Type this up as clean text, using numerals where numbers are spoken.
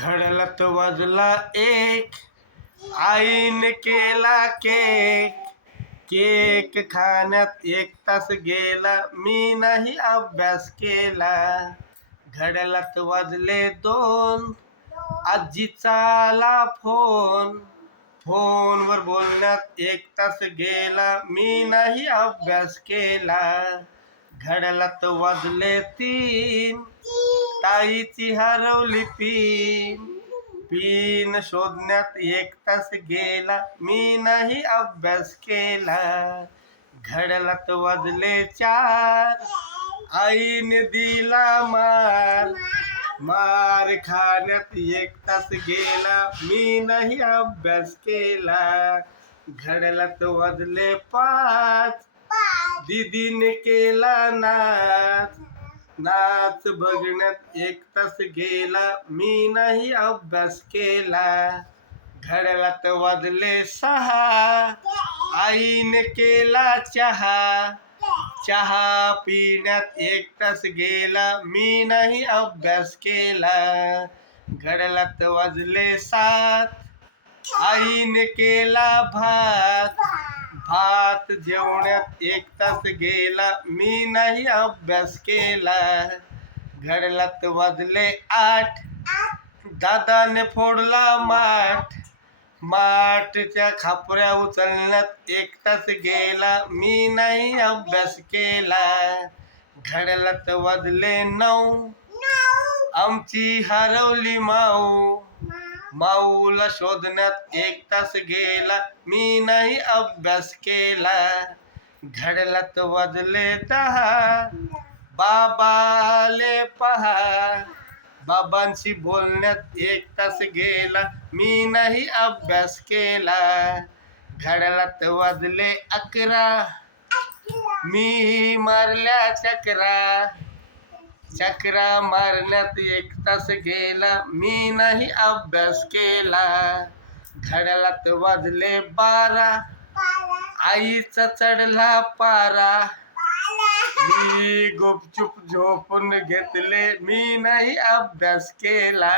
घड्याळात वाजला एक, आईने केला केक. केक खाण्यात 1 तास गेला, मी नाही अभ्यास केला. घड्याळात वाजले 2, आजीचा आला फोन. फोनवर बोलण्यात 1 तास गेला, मी नाही अभ्यास केला. घड्याळात वाजले 3, ताईची हरवली पिन. पिन शोधण्यात 1 तास गेला, मी नाही अभ्यास केला. घड्याळात वाजले 4, आईने दिला मार. मार खाण्यात 1 तास गेला, मी नाही अभ्यास केला. घड्याळात वाजले 5, दीदीने केला नाच. नाच बघण्यात 1 तास गेला, मी नाही अभ्यास केला. घड्याळात वाजले 6, आईने केला चहा. चहा पिण्यात 1 तास गेला, मी नाही अभ्यास केला. घड्याळात वाजले 7, आईने केला भात. भात जेवण्यात 1 तास गेला, मी नाही अभ्यास केला. घड्याळात वाजले 8, दादाने फोडला माठ. माठच्या खापऱ्या उचलण्यात 1 तास गेला, मी नाही अभ्यास केला. घड्याळात वाजले 9, आमची हरवली माऊ. माऊला शोधण्यात 1 तास गेला, मी नाही अभ्यास केला. घड्याळात वाजले 10, बाबा आले पहा. बाबांशी बोलण्यात 1 तास गेला, मी नाही अभ्यास केला. घड्याळात वाजले 11, मी मारल्या चकरा. चकरा मारण्यात 1 तास गेला, मी नाही अभ्यास केला. घड्याळात वाजले 12, आईचा चढला पारा. मी गुपचूप झोपून घेतले, मी नाही अभ्यास केला.